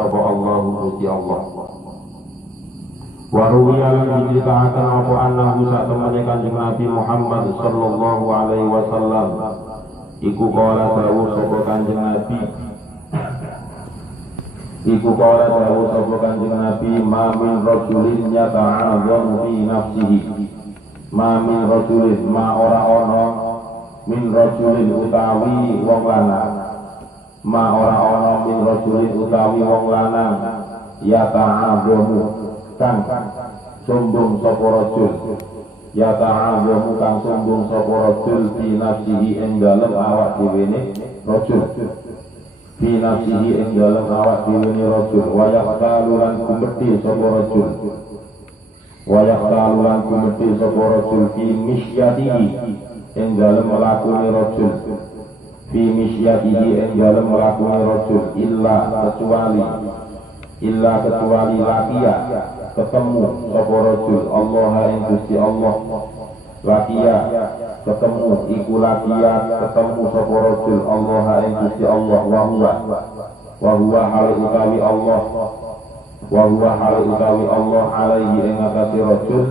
sapa Allah Gusti Allah. Wa ruwiya lan diceritakan apa annahu satemene Kanjeng Nabi Muhammad sallallahu alaihi wasallam iku kala dawuh sapa Kanjeng Nabi ma min rajulin yata'adhamu fi nafsihi ma min rajulin ma ora ana min rajulin utawi wong lanang ma ora ana min rajulin utawi wong lanang yata'adhamu kang sombong sapa rajul yata'adhamu kang sombong sapa rajul fi nafsihi ing dalem awak dhewe ne rajul fi nafsihi ing dalem awak dhewe ne rajul wa yaqtalu lan kumeti sapa rajul wa yaqtalu lan kumeti sapa rajul fi misyatihi ing dalem lakune rajul fi misyatihi ing dalem lakune rajul illa kecuali lakia ketemu sapa rajul Allah ing Gusti Allah lakia ketemu iku lakia ketemu sapa rajul Allah ing Gusti Allah wa huwa hal utawi Allah alaihi ing atase rajul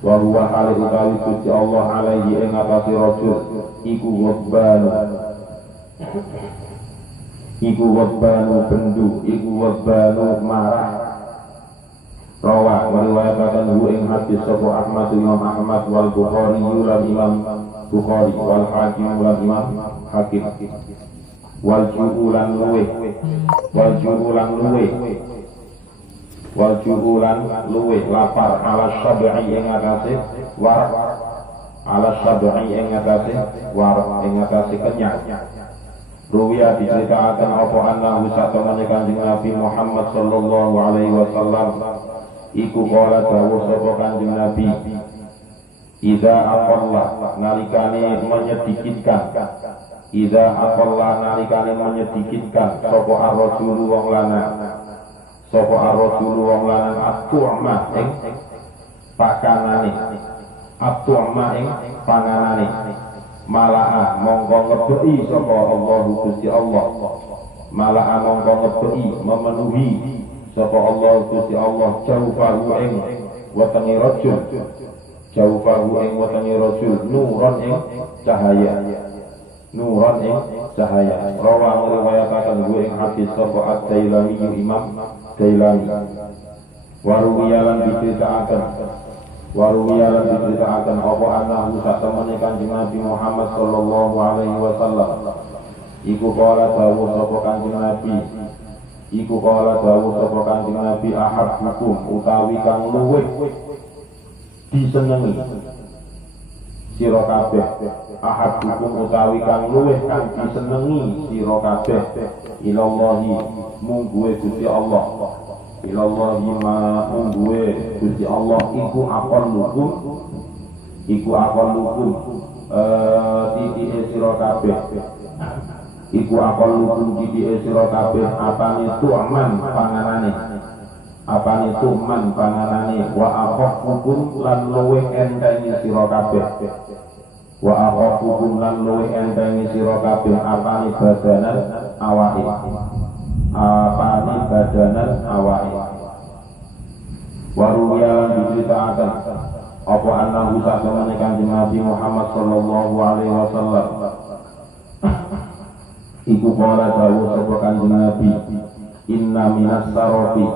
wa huwa hal utawi Gusti Allah alaihi ing atase rajul iku wabbanu bendu iku wabbanu marah. Rawa meriwayatkan hu ing hadis sapa Ahmad Imam Ahmad wal Bukhari lan Imam Bukhari wal Hakim lan Imam Hakim wal juulan luwe lapar ala syabi'i ing atase war ing atase kenyang. Ruwiya diceritakan apa annahu satamane Kanjeng Nabi Muhammad sallallahu alaihi wasallam iku kala dawuh sapa Kanjeng Nabi idza aqalla nalikane menyedikitkan sapa ar-rajulu wong lanang at-tu'ma ing panganane mala'a mongko ngebeki sapa Allah Gusti Allah memenuhi sapa Allah Gusti Allah jaufahu ing wetenge rajul nuron ing cahaya rawa meriwayatkan ing hadis sapa Ad-Dailami Imam Dailami waruwiyalan diceritakan apa annahu satamene Kanjeng Nabi Muhammad sallallahu alaihi wasallam iku kala dawuh sapa Kanjeng Nabi ahabbukum utawi kang luwih disenengi sira kabeh ilallahi mungguwe Gusti Allah ilallahi ma mungguwe Gusti Allah iku aqallukum titike sira kabeh apane tu'man panganane wa akhafukum lan luwih entenge sira kabeh apane badanan awake waruwiyalan diceritakan apa annahu satamene Kanjeng Nabi Muhammad sallallahu alaihi wasallam iku kala dawuh sapa Kanjeng Nabi inna minas sarofi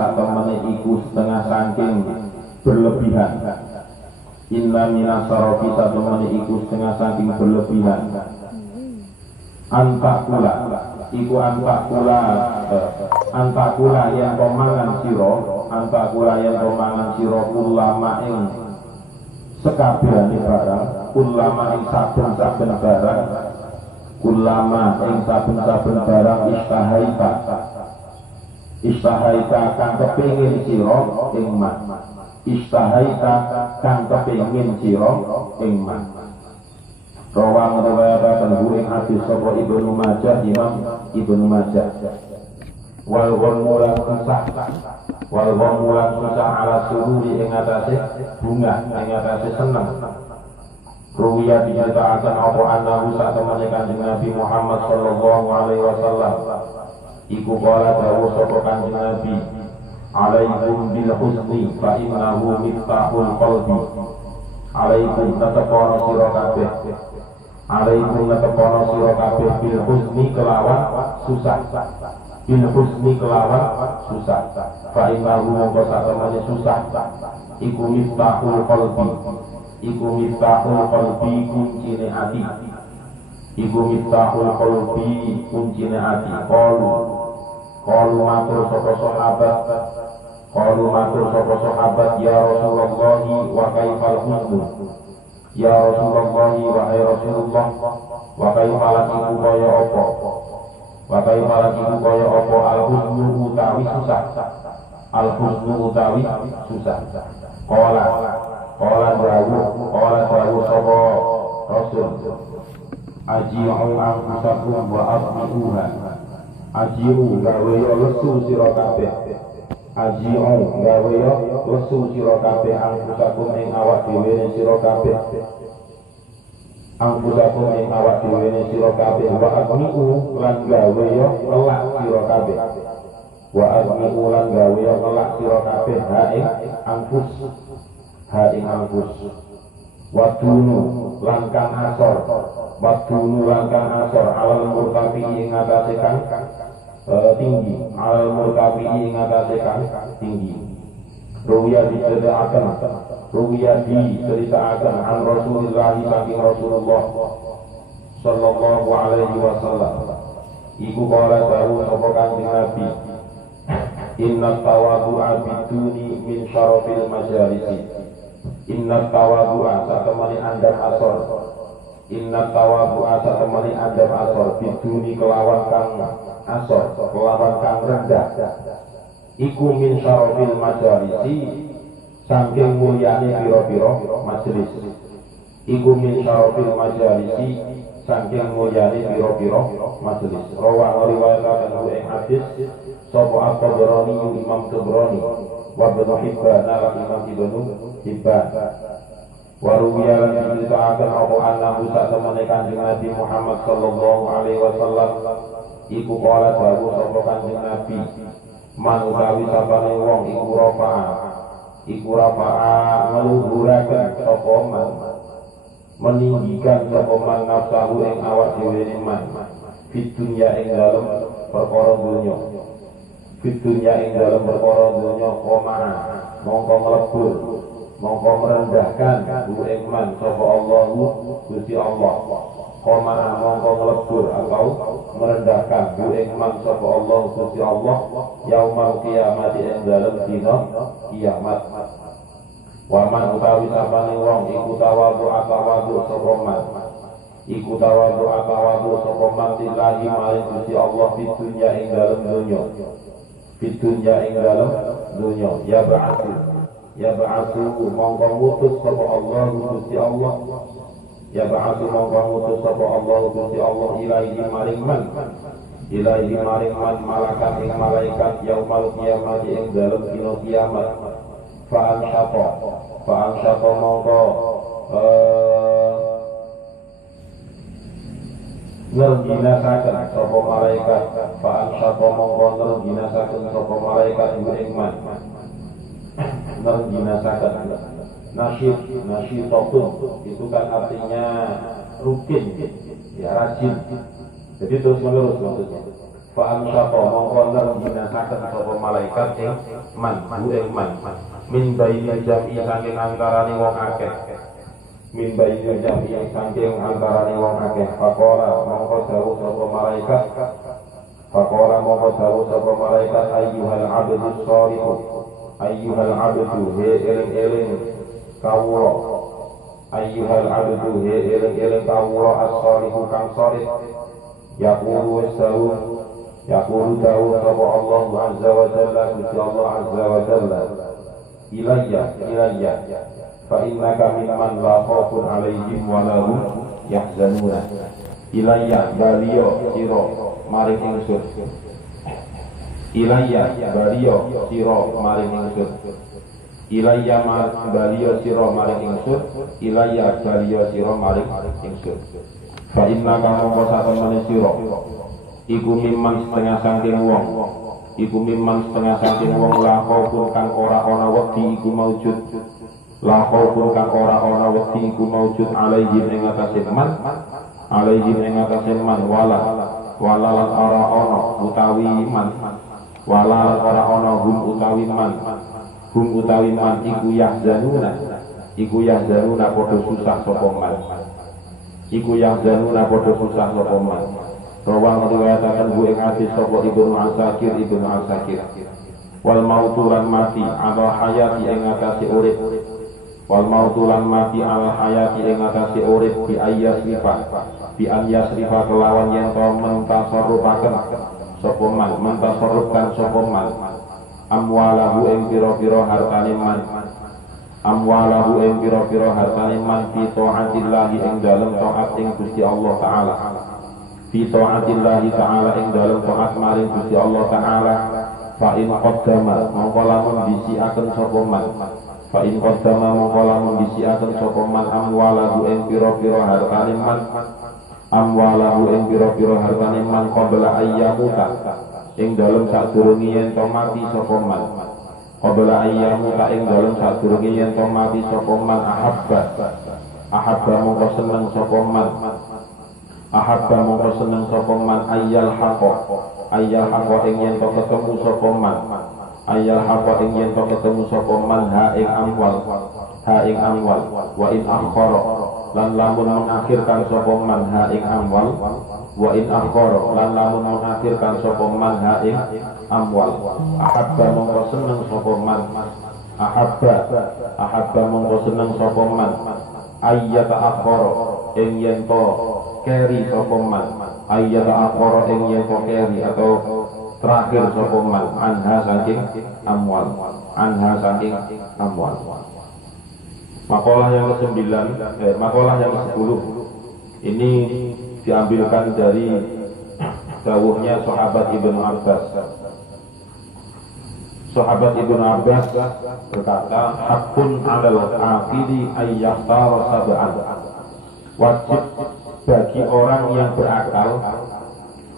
satemene iku setengah saking berlebihan antakula yang pemangan siro ulama ing sekabehane barang ulama ing saben-saben barang istahaita kang kepengin sira ing man Rawa meriwayatkan ing hadis sapa Ibnu Majah Imam Ibnu Majah wal ghamulan susah ala sururi ing atase bunga ing atase seneng Ruwiya dinyatakan apa annahu sak temene Kanjeng Nabi Muhammad sallallahu alaihi wasallam iku kala dawuh sapa Kanjeng Nabi, alaikum bil husni fa innahu miftahul qalbi. Alaikum tetepono sira kabeh, alaikum tetepono sira kabeh bil husni kelawan susah, bil husni kelawan susah. Fa innahu mongko sak temene susah iku miftahul qalbi, iku miftahul qalbi kuncine ati, iku miftahul qalbi kuncine ati. Qalu matur sapa sahabat, qalu matur sapa sahabat, ya Rasulullah wa kaifal husnu, ya Rasulullah wahai Rasulullah, wa kaifal iku kaya apa, wa kaifal iku kaya apa al husnu utawi susah, al husnu utawi susah. Qala dawuh sapa Rasul, aji'u anfusakum wa asmi'uha. Aji'u gawe yo lesu sira kabeh, aji'u gawe yo lesu sira kabeh anfusakum ing awak dhewe sira kabeh, anfusakum ing awak dhewe sira kabeh, wa asmi'u lan gawe yo ngelak sira kabeh, wa asmi'u lan gawe yo ngelak sira kabeh ha ing anfus, ha ing anfus. Wadunu langkang asor, wadunu langkang asor alal murtafi ing atase kang tinggi, alal murtafi ing atase kang tinggi. Ruwiya diceritakan an Rasulillah saking Rasulullah sallallahu alaihi wasallam iku kala dawuh sapa Kanjeng Nabi, inna tawadhu'a biduni min syarafil majalisi. Inna tawadhu'a satemani andam asor, inna tawadhu'a satemani andam asor biduni kelawan kang asor, kelawan kang rendah, iku min syarafil majalisi saking mulyane pira-pira majelis, iku min syarafil majalisi saking mulyane pira-pira majelis. Rawahu riwayataken ing hadis sapa At-Tabrani Imam Tabrani wa Ibnu Hibban lan Imam Ibnu Hibban. Waruwiya lan diceritakan apa annahu sak temene Kanjeng Nabi Muhammad sallallahu alaihi wasallam iku kala dawuh sapa Kanjeng Nabi, man utawi sapane wong iku rafa'a ngluhuraken sapa man, meninggikan sapa man nafsahu ing awak dhewe man, fit dunya ing dalem perkara dunya, fit dunya ing dalem perkara dunya koma mongko mlebur, mongko merendahkan bu ing man sapa Allahu Gusti Allah, koma mongko mlebur atau merendahkan bu ing man sapa Allah Gusti Allah yaumal kiamat ing dalem dina kiamat. Waman utawi sapane wong iku tawadhu sapa man, iku tawadhu sapa man lillahi maring Gusti Allah fid dunya ing dalem donya, fid dunya ing dalem donya. Ya ba'atsu mongko ngutus sapa Allah Gusti Allah, ya ba'atsu mongko ngutus sapa Allah Gusti Allah ilaihi maring man, ilaihi maring man malakat ing malaikat yaumal kiamat ing dalem dina kiamat. Fa'an syata mongko ngerbinasaken sapa malaikat, fa'an syata mongko ngerbinasaken sapa malaikat ing man, ngerbinasaken. Nasyitotun itu kan artinya rutin, ya rajin, jadi terus menerus maksudnya. Fa'an syata mongko ngerbinasaken sapa malaikat ing man, ing man, min bayi jam'i saking antarane wong akeh, min bayi jam'i saking antarane wong akeh. Faqala mongko dawuh sapa malaikat, faqala mongko dawuh sapa malaikat, ayyuhal abdu shalihu, ayyuhal abdu he eling-eling kawula, ayyuhal abdu he eling-eling kawula as-shalihu kang shalih. Yaqulu wasau, yaqulu dawuh sapa Allah azza wa jalla, Gusti Allah azza wa jalla, ilayya fa innaka mimman la khaufun alaihim wa la hum yahzanuna. Ilayya baliyo sira maring ingsun, ilayya baliyo sira maring ingsun, ilayya baliya sira maring ingsun, ilayya baliya sira maring ingsun. Fa inna kang mongko satemene sira iku mimman setengah saking wong, iku mimman setengah saking wong la khaufun kang ora ana wedi iku maujud, la khaufun kang ora ana wedi iku maujud alaihim ing atase man, alaihim ing atase man wala lan ora ana utawi man, wala lan ora ana hum utawi man, hum utawi man iku yahzanuna padha susah sapa man, iku yahzanuna padha susah sapa man. Rawang riwayataken bu ing hadis sapa Ibnu Asakir, wal mautulan mati ala hayati ing atase urip, wal mautulan mati ala hayati ing atase urip bi ayyasrifa kelawan yen to mentasarrufaken sapa man, mentasarrufkan sapa man amwalahu ing pira-pira hartane man, amwalahu ing pira-pira hartane man fi taatillahi ing dalem taat ing Gusti Allah taala, fi taatillahi taala ing dalem taat maring Gusti Allah taala. Fa in qaddama mongko lamun disiaken sapa man, fa in qaddama mongko lamun disiaken sapa man amwalahu ing pira-pira hartane man, amwalahu ing pira-pira hartane man qabla ayyamuta ing dalem sadurunge yen to mati sapa man, qabla ayyamuta ing dalem sadurunge yen to mati sapa man ahabba mongko seneng sapa man, ahabba mongko seneng sapa man ayyal haqqa ing yen to ketemu sapa man, ayyal haqqa ing yen to ketemu sapa man ha ing amwal wa in akhara lan lamun mengakhirkan sapa man ha ing amwal, wa in akhara lan lamun mengakhirkan sapa man ha ing amwal, ahabba mongko seneng sapa man, ahabba mongko seneng sapa man ayyata akhara ing yen to keri sapa man, ayyata akhara ing yen to keri atau terakhir sapa man anha saking amwal, anha saking amwal. Makalah yang ke-9, makalah yang ke-10 ini diambilkan dari dawuhnya sahabat Ibnu Abbas. Sahabat Ibnu Abbas berkata, hakun 'alal aqili ayyakhtara sab'an. Wajib bagi orang yang berakal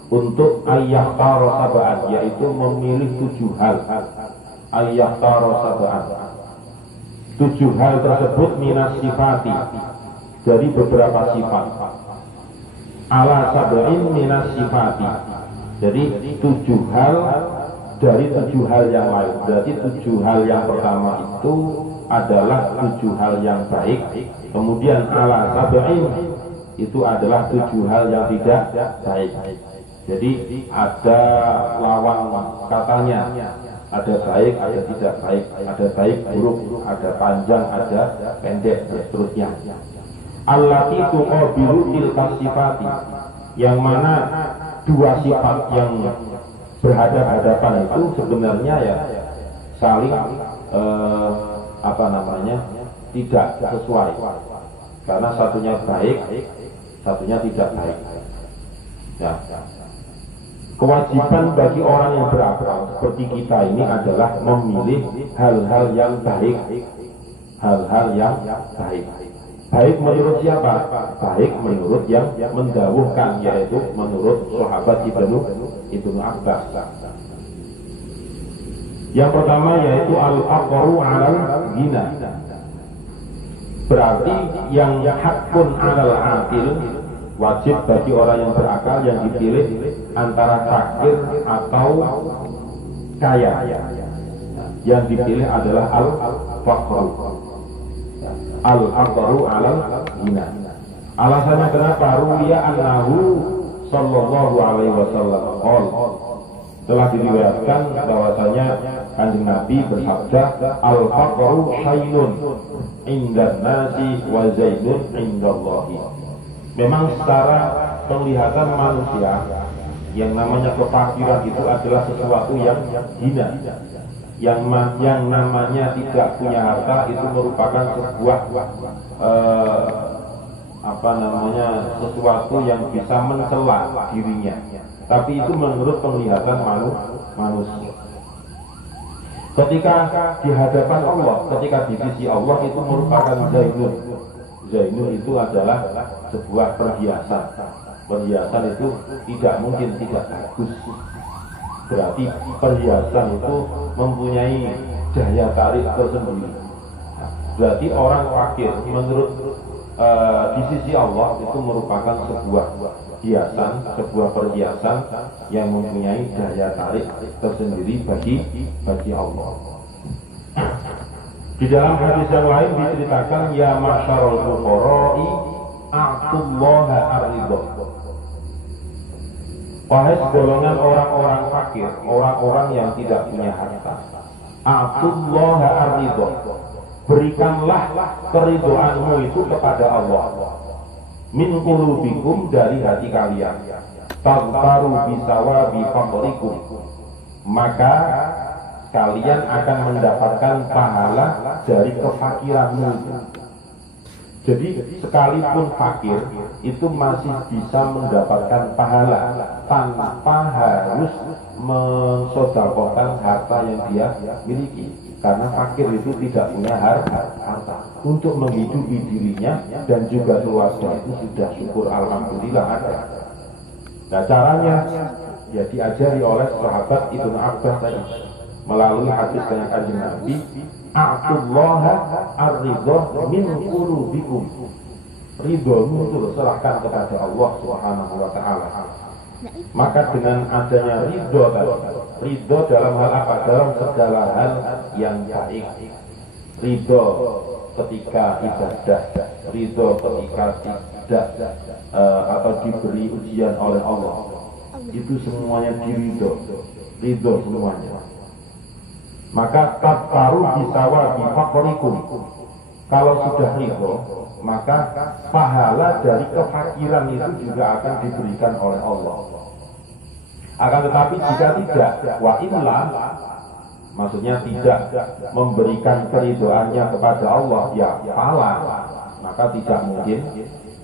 untuk ayyakhtara sab'an, yaitu memilih 7 hal. Ayyakhtara sab'an. 7 hal tersebut minas sifati, dari beberapa sifat. Ala sab'in minas sifati, jadi 7 hal dari 7 hal yang lain. Berarti 7 hal yang pertama itu adalah 7 hal yang baik. Kemudian ala sab'in itu adalah 7 hal yang tidak baik. Jadi ada lawan katanya. Ada baik, ada tidak baik, ada baik, buruk, ada panjang, ada pendek, dan seterusnya. Allati tuqabilu tilka sifati, yang mana 2 sifat yang berhadapan-hadapan itu sebenarnya ya saling tidak sesuai, karena satunya baik, satunya tidak baik. Ya. Kewajiban bagi orang yang berakal seperti kita ini adalah memilih hal-hal yang baik, hal-hal yang baik. Baik menurut siapa? Baik menurut yang mendawuhkan, yaitu menurut sahabat Ibnu Abbas. Yang pertama yaitu al-aqru 'alal ghina. Berarti yang hakun 'alal aqil, wajib bagi orang yang berakal yang dipilih antara fakir atau kaya. Yang dipilih adalah al-faqru, al-aqru 'alal ghina. Alasannya kenapa? Ruwiya annahu sallallahu alaihi wasallam telah diriwayatkan bahwasanya Kanjeng Nabi bersabda, al-faqru syainun indan nasi wa zaidun indallahi. Memang secara penglihatan manusia yang namanya kefakiran itu adalah sesuatu yang hina. Yang namanya tidak punya harta itu merupakan sebuah sesuatu yang bisa mencela dirinya. Tapi itu menurut penglihatan manusia. Ketika di hadapan Allah, ketika di sisi Allah itu merupakan zainun. Zainun itu adalah sebuah perhiasan. Perhiasan itu tidak mungkin tidak bagus. Berarti perhiasan itu mempunyai daya tarik tersendiri. Berarti orang fakir menurut di sisi Allah itu merupakan sebuah hiasan, sebuah perhiasan yang mempunyai daya tarik tersendiri bagi Allah. Di dalam hadis yang lain diceritakan ya masyarul fuqara'i a'tullaha ar-ridha. Wahai segolongan orang-orang fakir, orang-orang yang tidak punya harta, a'tullaha ar-ridha. Berikanlah keridhaanmu itu kepada Allah. Min qulubikum, dari hati kalian. Tadfaru bisawabi faqrikum. Maka kalian akan mendapatkan pahala dari kefakiranmu. Jadi sekalipun fakir itu masih bisa mendapatkan pahala tanpa harus mensedekahkan harta yang dia miliki. Karena fakir itu tidak punya harta untuk menghidupi dirinya dan juga keluarga itu sudah syukur alhamdulillah ada. Nah caranya ya diajari oleh sahabat Ibnu Abbas tadi melalui hadis dari Kanjeng Nabi, a'tullaha ar-ridha min qulubikum. Ridhomu itu serahkan kepada Allah Subhanahu wa taala. Maka dengan adanya ridho tadi, ridho dalam hal apa? Dalam segala hal yang baik. Ridho ketika ibadah, ridho ketika tidak atau diberi ujian oleh Allah. Itu semuanya diridho, ridho semuanya. Maka tadfaru bisawabi faqrikum. Kalau sudah ridho, maka pahala dari kefakiran itu juga akan diberikan oleh Allah. Akan tetapi jika tidak, wa illa, maksudnya tidak memberikan keridhoannya kepada Allah, ya pala, maka tidak mungkin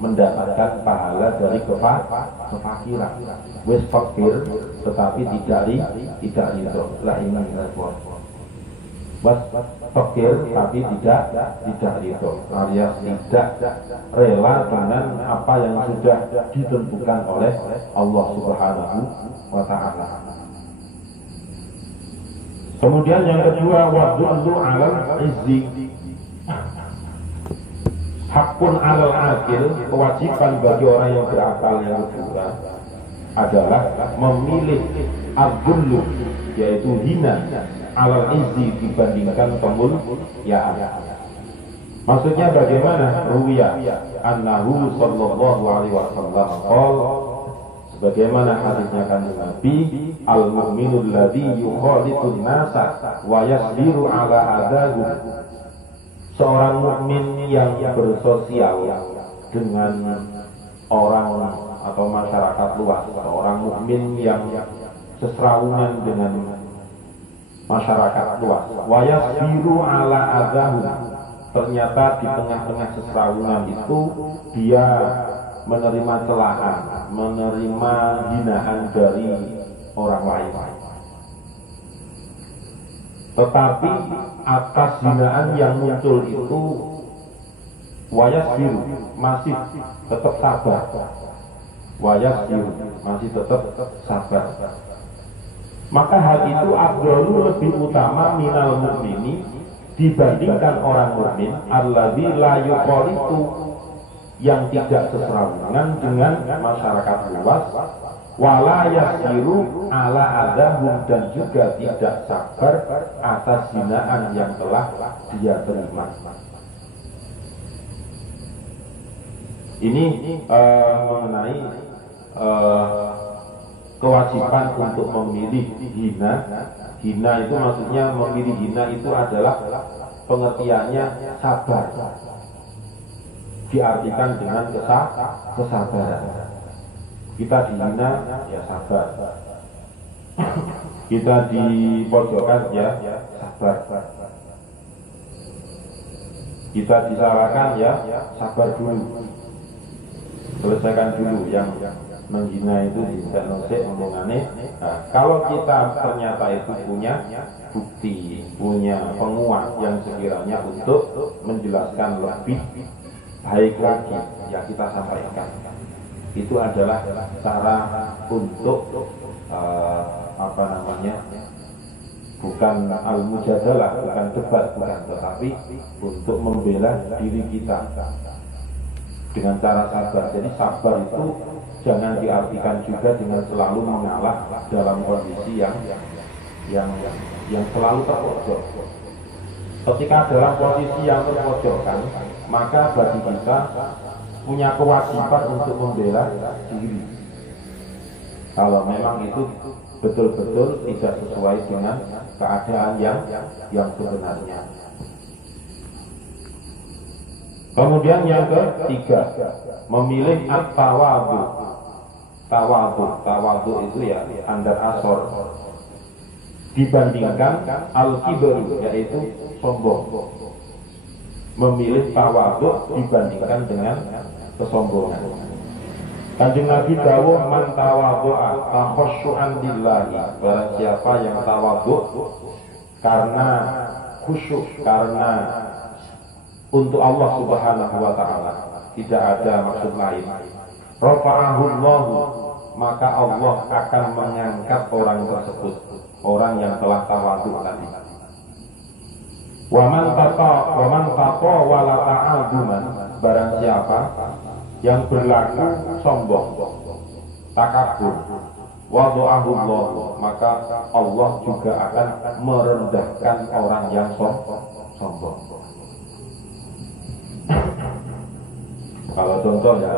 mendapatkan pahala dari kefakiran. Wis fakir tetapi tidak ridho. Lah ini repot. Was fakir tapi tidak ridho, alias tidak rela dengan apa yang sudah ditentukan oleh Allah Subhanahu wa taala. Kemudian yang kedua, wadullu 'alal izzi. Hakun 'alal akil, kewajiban bagi orang yang berakal yang kedua adalah memilih adzullu, yaitu hina, alal izzi dibandingkan kemuliaan. Maksudnya bagaimana? Ruwiya annahu sallallahu alaihi wasallam qala, sebagaimana hadisnya Kanjeng Nabi, al mu'minul ladzi yukhalifun nasa wa yasbiru ala adahum. Seorang mukmin yang bersosial dengan orang atau masyarakat luas, seorang mukmin yang seserawungan dengan masyarakat luas. Wayasbiru ala adahum. Ternyata di tengah-tengah seserawungan itu dia menerima celahan, menerima hinaan dari orang lain. Tetapi atas hinaan yang muncul itu wayasbiru, masih tetap sabar. Wayasbiru, masih tetap sabar. Maka hal itu afdalu, lebih utama minal mukmini, dibandingkan orang mukmin alladzi la yuqalitu, yang tidak seserawungan dengan masyarakat luas, wala yasiru ala adahum, dan juga tidak sabar atas hinaan yang telah dia terima. Ini mengenai kewajiban untuk memilih hina. Hina itu maksudnya memilih hina itu adalah pengertiannya sabar. Diartikan dengan kesabaran. Kita dihina ya sabar. Kita dipojokkan ya sabar. Kita disalahkan ya sabar dulu. Selesaikan dulu yang menghina itu bisa nosek omongannya. Nah, kalau kita ternyata itu punya bukti, punya penguat yang sekiranya untuk menjelaskan lebih baik lagi, ya kita sampaikan. Itu adalah cara untuk apa namanya, bukan al-mujadalah, bukan debat, bukan, tetapi untuk membela diri kita dengan cara sabar. Jadi sabar itu jangan diartikan juga dengan selalu mengalah dalam kondisi yang selalu terpojok. Ketika dalam posisi yang terpojokkan, maka bagi kita punya kewajiban untuk membela diri. Kalau memang itu betul-betul tidak sesuai dengan keadaan yang sebenarnya. Kemudian yang ketiga, memilih at-tawadhu. Tawadhu itu ya andar asor, dibandingkan al-kibru, yaitu sombong. Memilih tawadhu dibandingkan dengan kesombongan. Kanjeng Nabi dawuh, man tawadhu'a takhasyu'an lillahi, barang siapa yang tawadhu karena khusyuk, karena untuk Allah Subhanahu wa ta'ala, tidak ada maksud lain, rafa'ahu Allah, maka Allah akan mengangkat orang tersebut, orang yang telah tawadhu tadi. Wa man tata wala ta'aduman, barang siapa yang berlaku sombong, takabur, wada'ahu Allah, maka Allah juga akan merendahkan orang yang sombong. Kalau contoh ya,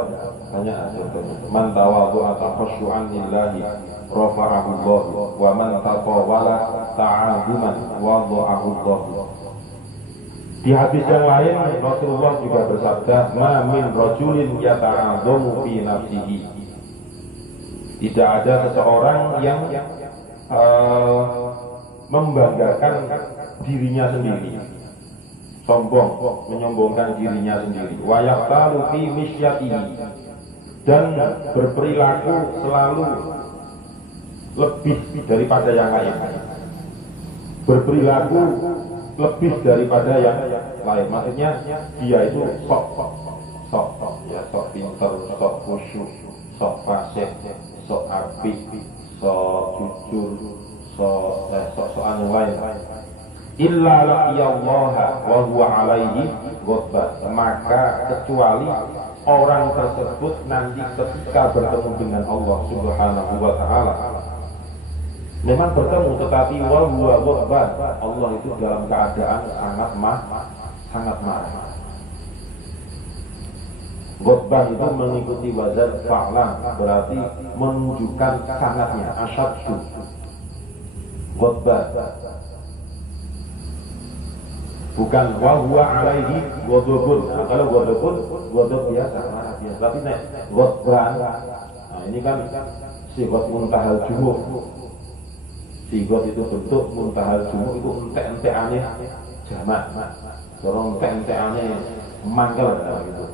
banyak contohnya. Man tawadhu'a takhasyu'an lillahi rafa'ahu Allah, wa man tatawala ta'aduman wada'ahu Allah. Di hadis yang lain Rasulullah juga bersabda, ma min rajulin yata'adzamu fi nafsihi. Tidak ada seseorang yang membanggakan dirinya sendiri, sombong, menyombongkan dirinya sendiri. Wa yaqtalu fi misyatihi, dan berperilaku selalu lebih daripada yang lain. Berperilaku lebih daripada yang lain. Maksudnya dia itu sok pinter, sok khusyuk, sok fasih, sok apik, sok jujur, sok yang lain. Illa laqiyallaha wa huwa alaihi ghadban, maka kecuali orang tersebut nanti ketika bertemu dengan Allah Subhanahu wa ta'ala, memang bertemu tetapi wa huwa ghadban, Allah itu dalam keadaan sangat marah. Ghadban itu mengikuti wazan fa'lan, berarti menunjukkan sangatnya, asyaddu. Ghadban bukan wa huwa alaihi ghadabun. Nah, kalau ghadabun, ghadab biasa, marah biasa. Tapi nek ghadban, nah ini kan sifat muntahal jumuh. Sifat itu bentuk muntahal jumuh, itu entek-entekane jamak. Dorong entek-entekane mangkel gitu.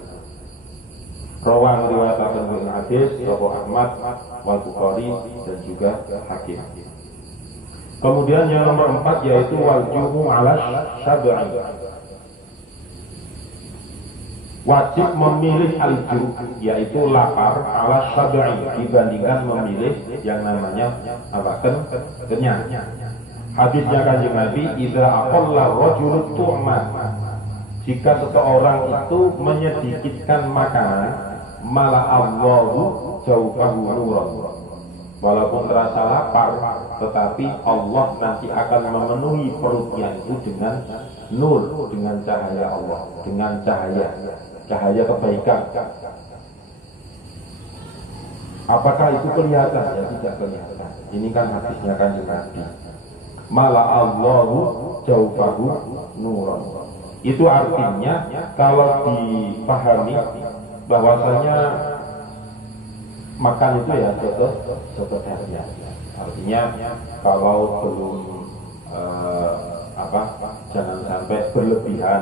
Rawang riwayatkan bil hadis Abu Ahmad wal Bukhari dan juga Hakim. Kemudian yang nomor 4 yaitu wajumu ala syab'i. Wajib memilih al-ju', yaitu lapar, ala syab'i, dibandingkan memilih yang namanya apa? Kenyang. Hadisnya Kanjeng Nabi, idza aqalla rajulu tu'man, jika seseorang itu menyedikitkan makanan, malah Allahu jaufahu nuran. Walaupun terasa lapar, tetapi Allah nanti akan memenuhi perutnya itu dengan nur, dengan cahaya Allah, dengan cahaya kebaikan. Apakah itu kelihatan? Ya tidak kelihatan. Ini kan hadisnya Kanjeng Nabi. Malah Allahu jaufahu nuran. Itu artinya kalau dipahami bahwasanya makan itu ya sebenarnya. Artinya kalau belum jangan sampai berlebihan,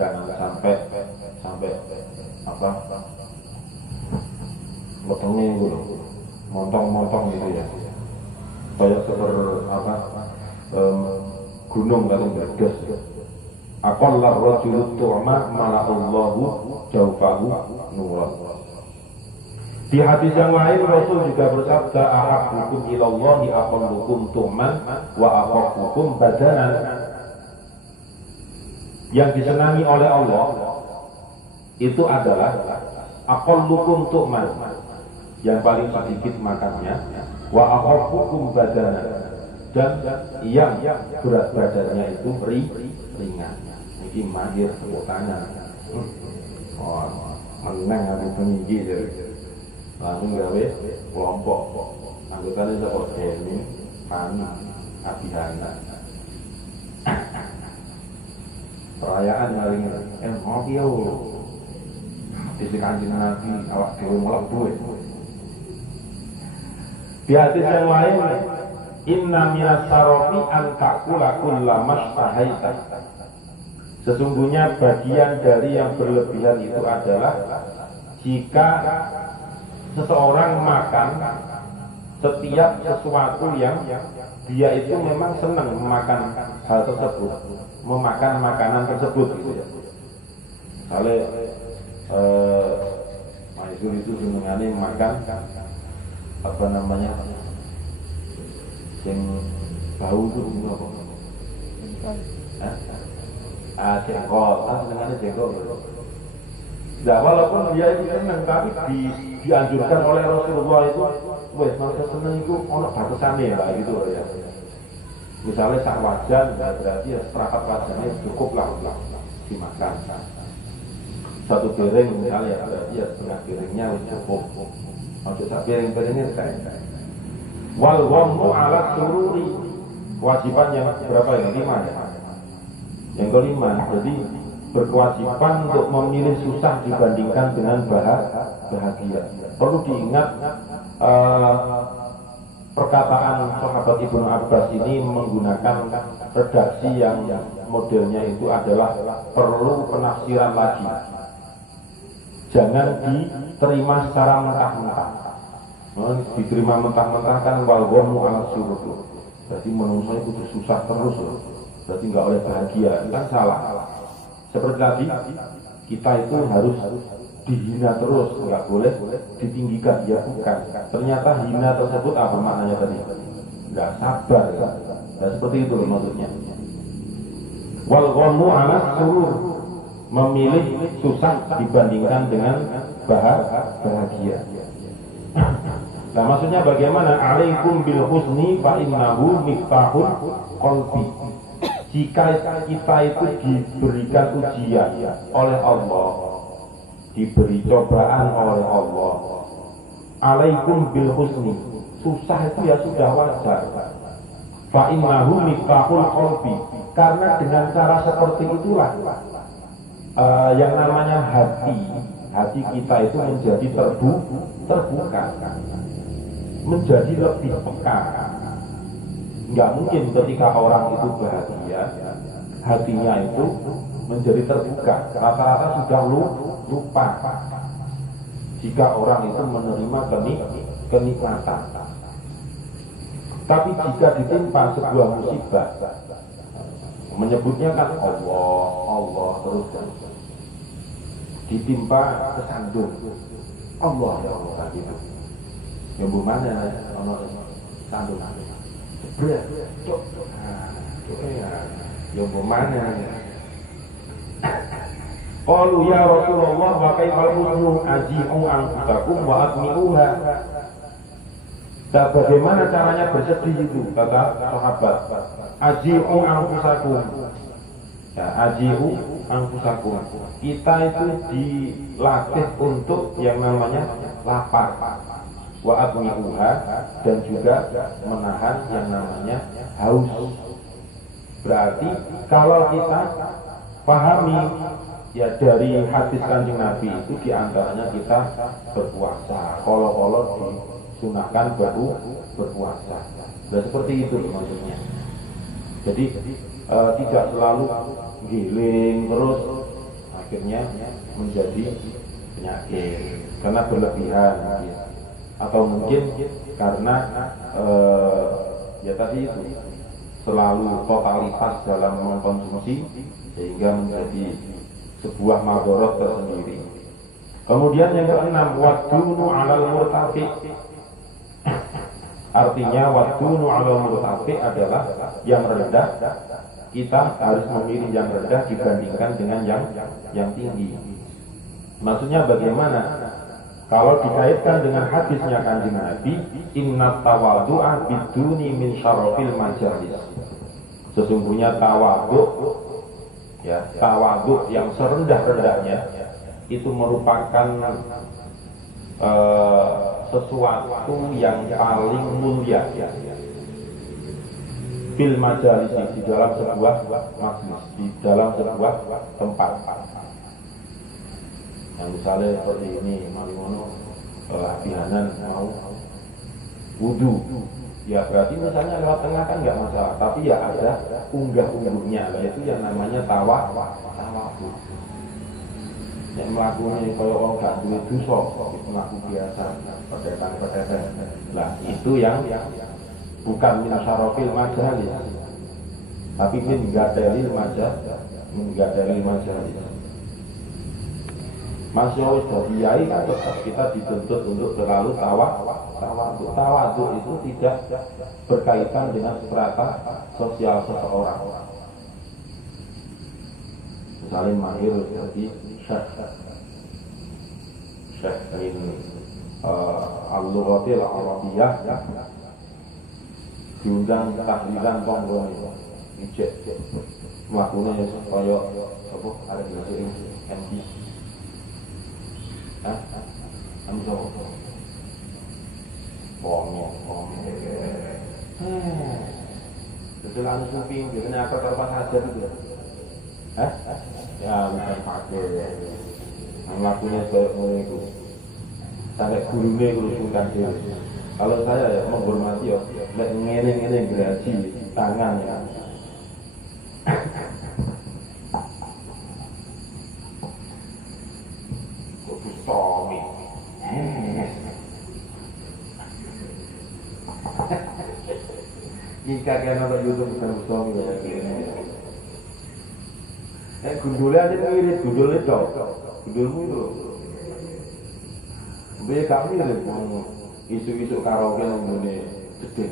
jangan sampai Potongnya itu loh, montong-montong gitu ya. Kayak seperti apa? Gunung kali bergas. Aqallar rajulu tu'ma mala'allahu jawfahu nuran. Di hadis yang lain Rasul juga bersabda, ahabbukum ilallahi aqallukum tu'man wa aqallukum badanan. Yang disenangi oleh Allah itu adalah aqallukum tu'man, yang paling sedikit makannya, wa aqallukum badanan, dan yang berat badannya itu ringan. Ini mahir sebutannya. Oh, menang aku peninggi jadi. Lalu gawe kelompok anggotanya seperti ini, Pani, Abihana. Perayaan paling ngopi yo. Di Kanjeng Nabi awak dhewe mlebu. Di hadis yang lain, inna minas sarofi an ta'kula kulla mashtahaita. Sesungguhnya bagian dari yang berlebihan itu adalah jika seseorang makan setiap sesuatu yang dia itu memang senang memakan hal tersebut, memakan makanan tersebut gitu ya. Kalau Maizul itu senengannya makan apa namanya yang bau itu apa? Jengkol, senengannya jengkol. Nah, walaupun dia itu senang, tapi dianjurkan oleh Rasulullah itu, wes mereka senang itu ono batasannya lah gitu loh ya. Misalnya sak wajan, berarti ya seperempat wajannya cukup lah dimakan. Satu piring misalnya, berarti ya setengah piringnya cukup. Untuk sak piring-piringnya kayak. Wal ghammu ala sururi, kewajiban yang berapa ya? 5 ya. Yang kelima, jadi berkewajiban untuk memilih susah dibandingkan dengan bahagia. Perlu diingat perkataan sahabat Ibnu Abbas ini menggunakan redaksi yang modelnya itu adalah perlu penafsiran lagi. Jangan diterima secara mentah-mentah. Diterima mentah-mentah kan wal ghammu ala surur. Berarti menungso itu susah terus loh. Berarti nggak oleh bahagia. Itu kan salah. Seperti tadi, kita itu harus dihina terus, nggak boleh ditinggikan, ya bukan. Ternyata hina tersebut apa maknanya tadi? Nggak sabar ya. Nah, seperti itu loh maksudnya. Wal ghammu ala surur, memilih susah dibandingkan dengan bahagia. Nah, maksudnya bagaimana? Alaikum bil husni fa innahu miftahul qalbi. Jika kita itu diberikan ujian oleh Allah, diberi cobaan oleh Allah, alaikum bil husni, susah itu ya sudah wajar. Fa innahu miftahul qalbi, karena dengan cara seperti itulah yang namanya hati kita itu menjadi terbuka, menjadi lebih peka. Nggak mungkin ketika orang itu bahagia, hatinya itu menjadi terbuka. Rata-rata sudah lupa jika orang itu menerima kenikmatan. Tapi jika ditimpa sebuah musibah, menyebutnya kan Allah terus kan. Ditimpa kesandung, Allah ya Allah gitu. Yang bagaimana Allah sandung? Berat, yang bagaimana? Qalu ya Rasulullah wa kaifal husnu aji'u anfusakum wa atmi'uha. Dan bagaimana caranya bersedih itu? Kata sahabat, aji'u anfusakum. Ya, aji'u anfusakum. Kita itu dilatih untuk yang namanya lapar. Wa atmi'uha, dan juga menahan yang namanya haus. Berarti kalau kita pahami ya dari hadis Kanjeng Nabi itu diantaranya kita berpuasa. Kalau disunahkan berpuasa. Dan seperti itu maksudnya. Jadi tidak selalu giling terus akhirnya menjadi penyakit karena berlebihan. atau mungkin karena ya tadi itu selalu totalitas dalam mengkonsumsi sehingga menjadi sebuah madorot tersendiri. Kemudian yang keenam, wadunu alal murtafi. Artinya wadunu alal murtafi adalah yang rendah, kita harus memilih yang rendah dibandingkan dengan yang tinggi. Maksudnya bagaimana? Kalau dikaitkan dengan hadisnya Kanjeng Nabi, inna tawadu'a biduni min syarafil majalis. Sesungguhnya tawadhu, ya, tawadhu yang serendah-rendahnya itu merupakan sesuatu yang paling mulia fil majalis, di dalam sebuah majlis, di dalam sebuah tempat. Yang misalnya seperti ini, malimono latihanan mau wudu, ya berarti misalnya lewat tengah kan nggak masalah, tapi ya ada unggah-unggahnya, yaitu yang namanya tawadhu. Yang melakukannya kalau orang gak duit dosa, itu melaku biasa, pedetan. Nah itu yang bukan min syarafil majalis, tapi min gadalil majalis. Masya Allah sudah kiai kan tetap kita dituntut untuk selalu tawadhu itu tidak berkaitan dengan strata sosial seseorang. Misalnya mahir seperti Syekh min al-lughatil arabiyah diundang tahlilan tonggo ijek melakukannya supaya apa ada di sini MD Betulan sufi, biasanya apa terpas hajar itu? Ya, bukan pakai. Yang lakunya sebagai itu. Sampai gurunya kurusungkan diri. Kalau saya ya menghormati ya, ngene gerasi tangan ya. Tommy. Jika kalian nonton YouTube bukan Tommy ya. Gundulnya aja mirip, gundulnya dong. Gundulmu itu. Biar kami mirip, isu-isu karaoke ngomongnya gede.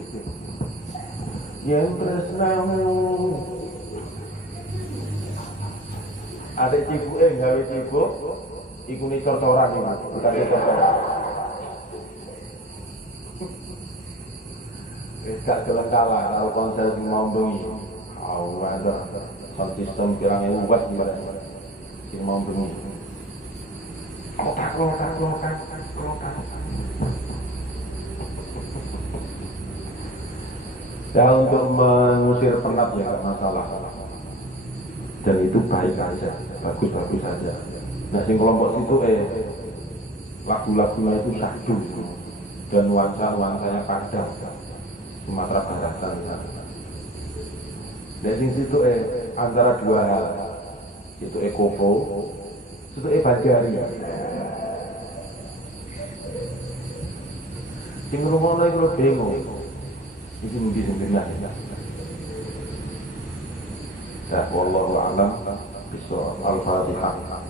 Yang tresnamu. Ada cipu, gawe cipu. Iku ni corcoran ni mas, bukan dia corcoran. Gak jalan kalah kalau konser mau bengi. Ada sound system kiranya luas gimana? Si mau bengi. Klotak. Ya untuk mengusir penat ya masalah. Dan itu baik aja, bagus saja. Nah, sing kelompok situ lagu-lagunya itu syahdu dan nuansanya Padang, Sumatera Baratan. Dan sing situ antara dua hal, itu Kopo, itu Bajari. Sing ngono iku bingung. Iki mungkin benar. Ya, wallahu a'lam. Bismillahirrahmanirrahim. Al-Fatihah.